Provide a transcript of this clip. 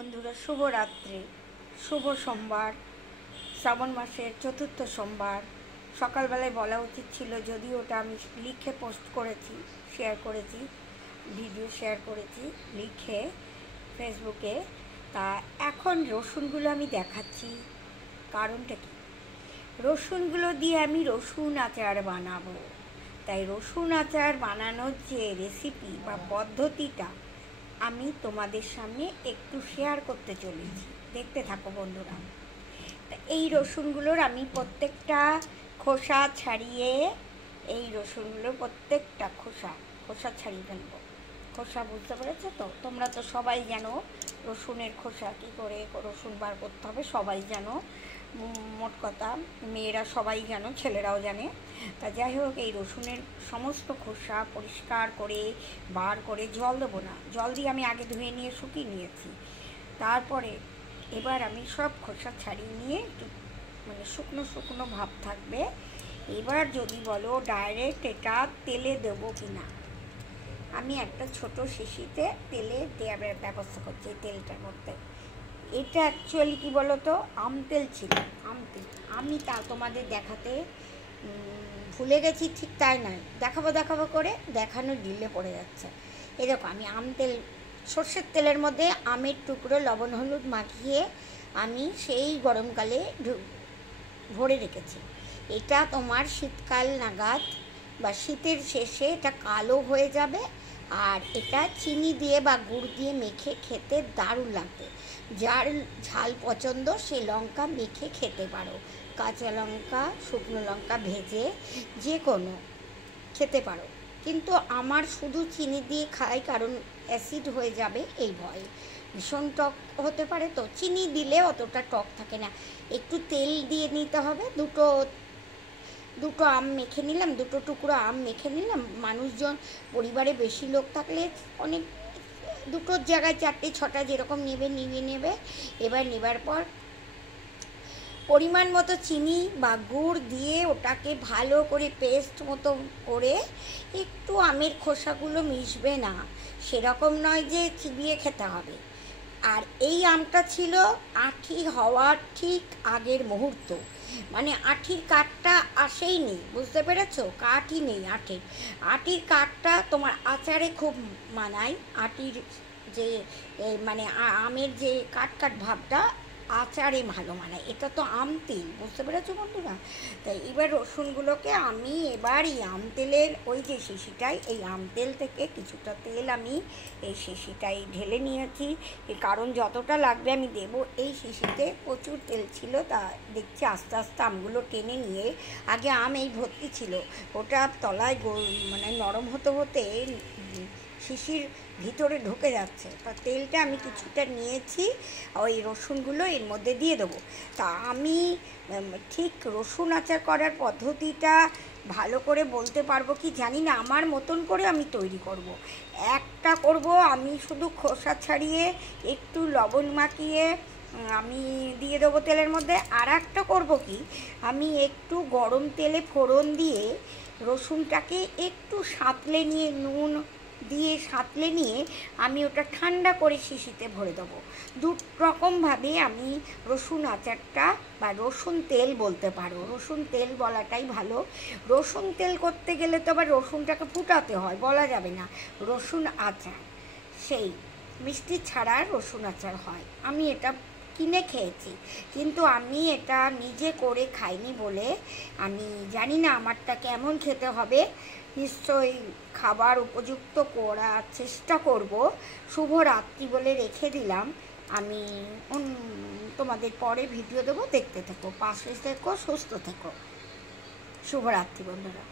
বন্ধুরা, শুভরাত্রি। শুভ সোমবার, শ্রাবণ মাসের চতুর্থ সোমবার। সকালবেলায় বলা উচিত ছিল, যদিও ওটা আমি লিখে পোস্ট করেছি, শেয়ার করেছি, ভিডিও শেয়ার করেছি লিখে ফেসবুকে। তা এখন রসুনগুলো আমি দেখাচ্ছি। কারণটা কি? রসুনগুলো দিয়ে আমি রসুন আচার বানাবো। তাই রসুন আচার বানানোর যে রেসিপি বা পদ্ধতিটা আমি তোমাদের সামনে একটু শেয়ার করতে চলেছি। দেখতে থাকো বন্ধুরা। এই রসুনগুলোর আমি প্রত্যেকটা খোসা ছাড়িয়ে, এই রসুনগুলোর প্রত্যেকটা খোসা ছাড়িয়ে ফেলবো। খোসা বুঝতে পেরেছো তো? তোমরা তো সবাই জানো রসুনের খোসা কী করে রসুন বার করতে হবে, সবাই জানো। মোট কথা মেয়েরা সবাই জানো, ছেলেরাও জানে। তা যাই হোক, এই রসুনের সমস্ত খোসা পরিষ্কার করে বার করে জল দেবো না, জল দিয়ে আমি আগে ধুয়ে নিয়ে শুকিয়ে নিয়েছি। তারপরে এবার আমি সব খোসা ছাড়িয়ে নিয়ে একটু শুকনো শুকনো ভাব থাকবে। এবার যদি বলো ডাইরেক্ট এটা তেলে দেবো কি না, আমি একটা ছোট শিশিতে তেলে দেওয়ার ব্যবস্থা করছি। এই তেলটার মধ্যে এটা অ্যাকচুয়ালি কী বলো তো, আম তেল ছিল। আম তেল আমি তা তোমাদের দেখাতে ভুলে গেছি, ঠিক তাই নয়, দেখাবো করে দেখানো ঢিলে পড়ে যাচ্ছে। এই দেখো, আমি আম তেল, সর্ষের তেলের মধ্যে আমের টুকরো লবণ হলুদ মাখিয়ে আমি সেই গরমকালে ভরে রেখেছি। এটা তোমার শীতকাল নাগাদ বা শীতের শেষে এটা কালো হয়ে যাবে। আর এটা চিনি দিয়ে বা গুড় দিয়ে মেখে খেতে দারুণ লাগবে। যার ঝাল পছন্দ সে লঙ্কা মেখে খেতে পারো, কাঁচা লঙ্কা শুকনো লঙ্কা ভেজে যে কোনো খেতে পারো। কিন্তু আমার শুধু চিনি দিয়ে খাই, কারণ অ্যাসিড হয়ে যাবে এই ভয়ে। ভীষণ টক হতে পারে, তো চিনি দিলে অতটা টক থাকে না। একটু তেল দিয়ে নিতে হবে। দুটো আম মেখে নিলাম, দুটো টুকরো আম মেখে নিলাম। মানুষজন পরিবারে বেশি লোক থাকলে অনেক, দুটোর জায়গায় 4টে 6টা যেরকম নিয়ে নেবে। এবার নেবার পর পরিমাণ মতো চিনি বা গুড় দিয়ে ওটাকে ভালো করে পেস্ট মতো করে, একটু আমের খোসাগুলো মিশবে না, সেরকম নয় যে চিবিয়ে খেতে হবে। আর এই আমটা ছিল আঁঠি হওয়ার ঠিক আগের মুহূর্ত, আঁঠির কাঠটা আসেই নেই, বুঝতে পেরেছো? কাঠই নেই আঁটির কাঠটা তোমার আচারে খুব মানায়। আঁটির যে আমের যে কাঠ ভাবটা আচারে ভালো মানায়। এটা তো আম তেল, বুঝতে পেরেছো বন্ধুরা? তাই এবার রসুনগুলোকে আমি এবার এই আম তেলের ওই যে শিশিটাই, এই আম তেল থেকে কিছুটা তেল আমি এই শিশিটাই ঢেলে নিয়েছি। কারণ যতটা লাগবে আমি দেবো। এই শিশিতে প্রচুর তেল ছিল, তা দেখছি আস্তে আস্তে আমগুলো টেনে নিয়ে, আগে আম এই ভর্তি ছিল, ওটা তলায় নরম হতে শিশির ভিতরে ঢুকে যাচ্ছে। তা তেলটা আমি কিছুটা নিয়েছি, ওই রসুনগুলো এর মধ্যে দিয়ে দেবো। তা আমি ঠিক রসুন আচার করার পদ্ধতিটা ভালো করে বলতে পারবো কি জানি না, আমার মতন করে আমি তৈরি করব। একটা করব আমি শুধু খোসা ছাড়িয়ে একটু লবণ মাখিয়ে আমি দিয়ে দেবো তেলের মধ্যে। আর একটা করবো কি, আমি একটু গরম তেলে ফোড়ন দিয়ে রসুনটাকে একটু সাঁতলে নিয়ে, নুন দিয়ে সাঁতলে নিয়ে আমি ওটা ঠান্ডা করে শিশিতে ভরে দেবো। দু রকমভাবে আমি রসুন আচারটা, বা রসুন তেল বলতে পারো, রসুন তেল বলাটাই ভালো। রসুন তেল করতে গেলে তো আবার রসুনটাকে ফুটাতে হয়, বলা যাবে না রসুন আচার, সেই মিষ্টি ছাড়া রসুন আচার হয়। আমি এটা কিনে খেয়েছি, কিন্তু আমি এটা নিজে করে খাইনি বলে আমি জানি না আমারটা কেমন খেতে হবে। নিশ্চয়ই খাবার উপযুক্ত করার চেষ্টা করব। শুভরাত্রি বলে রেখে দিলাম। আমি তোমাদের পরে ভিডিও দেবো, দেখতে থেকো, পাশে থেকো, সুস্থ থেকো। শুভরাত্রি বন্ধুরা।